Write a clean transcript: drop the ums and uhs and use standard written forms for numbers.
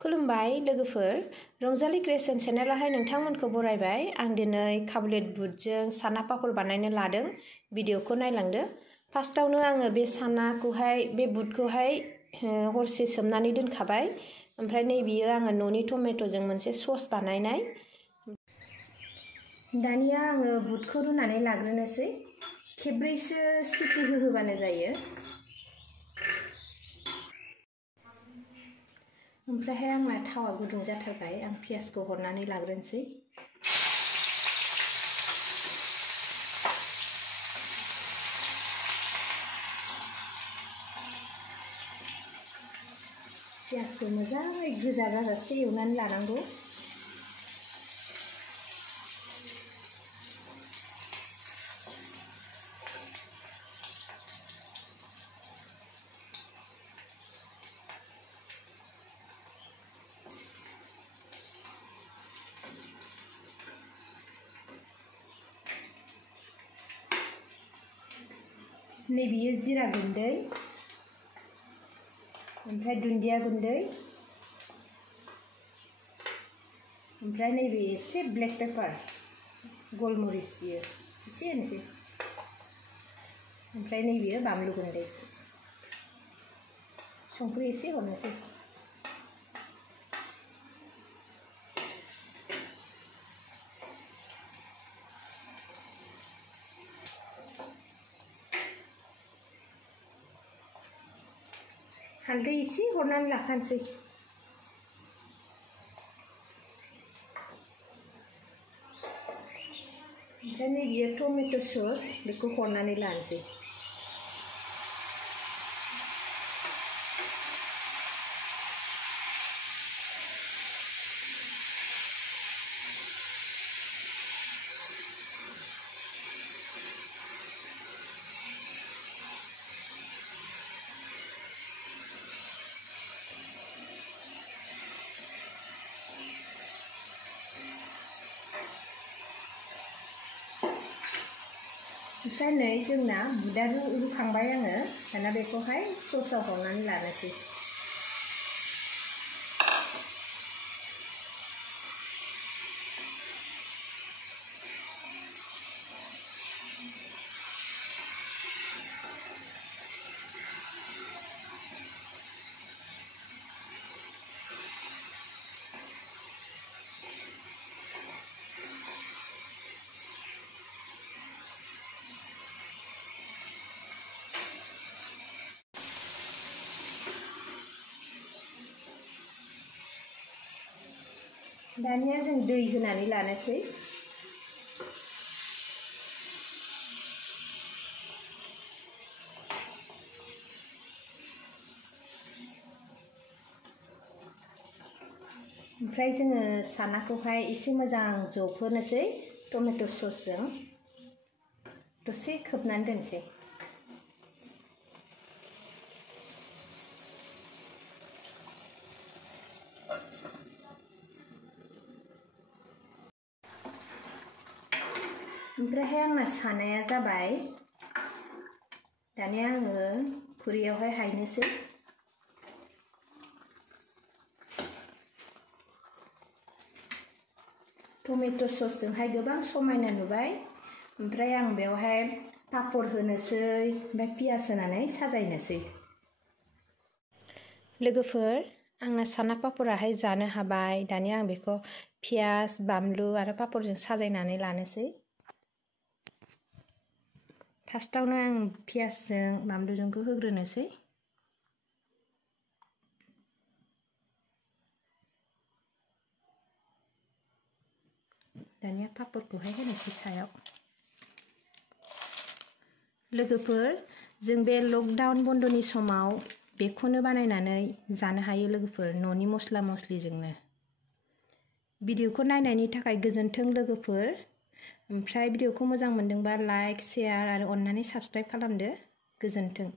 खुलुमबाय लोगोफोर, रंजालि क्रिएशन चेनेलावहाय नोंथांमोनखौ बरायबाय। आं दिनै काबुलेट बुटजों साना पापर बानायनो लादों। भिडिअखौ नायलांदो। फार्स्टआवनो आङो बे सानाखौहाय बे बुटखौहाय हरसे सोमनानै दोनखाबाय। ओमफ्राय नैबेयो आङो न'नि टमेट'जों मोनसे सस बानायनाय। दानिया आङो बुटखौ रुनानै लाग्रोनोसै। खेब्रैसो सिटी होहोबानो जायो। ओमफ्रायहाय आंना थावा गुदुं जाथारबाय। आं पियासखौ हरनानै लाग्रोनोसै। पियासखौ मोजाङै गोजा जाजासे एवनानै लानांगौ। नैबेयो जिरा गुन्दै, ओमफ्राय दुन्दिया गुन्दै, ओमफ्राय नैबे एसे ब्लेक पेपार, गलमरिच बियो एसे होनोसै, ओमफ्राय नैबेयो बानलु गुन्दै, संख्रि एसे हरनोसै। हालदै एसे हरनानै लाखानोसै। ओमफ्राय नैबेयो टमेट' सस, बेखौ हरनानै लानोसै। ओमफ्राय नै जोंना बुदा रुखांबाय आङो। दाना बेखौहाय ससआव हरनानै लानोसै। दानिया जों दै होनानै लानोसै। ओमफ्राय जोङो सानाखौहाय एसे मोजां जबहोनोसै टमेट' ससजों। दसे खोबनानै दोनसै। ओमफ्रायहाय आंना सानाया जाबाय। दानिया आङो खुरैयावहाय हायनोसै। टमेट' ससजोंहाय गोबां समायना नुबाय। ओमफ्राय आं बेवहाय पापर होनोसै, ओमफ्राय पियास होनानै साजायनोसै। लोगोफोर, आंना साना पापराहाय जानो हाबाय। दानिया आं बेखौ पियास, बानलु आरो पापरजों साजायनानै लानोसै। फार्स्टआवनो आं पियासजों बानलुजोंखौ होग्रोनोसै। दानिया पापरखौहाय होनोसै सायाव। लोगोफोर, जों बे लकडाउन बन्द'नि समाव बेखौनो बानायनानै जानो हायो लोगोफोर, न'नि मस्ला मस्लिजोंनो। भिडिअखौ नायनायनि थाखाय गोजोन्थों लोगोफोर। ओमफ्राय भिडिअखौ मोजां मोनदोंबा लाइक, शेयार आरो अननानै साबस्क्राइब खालामदो। गोजोन्थों।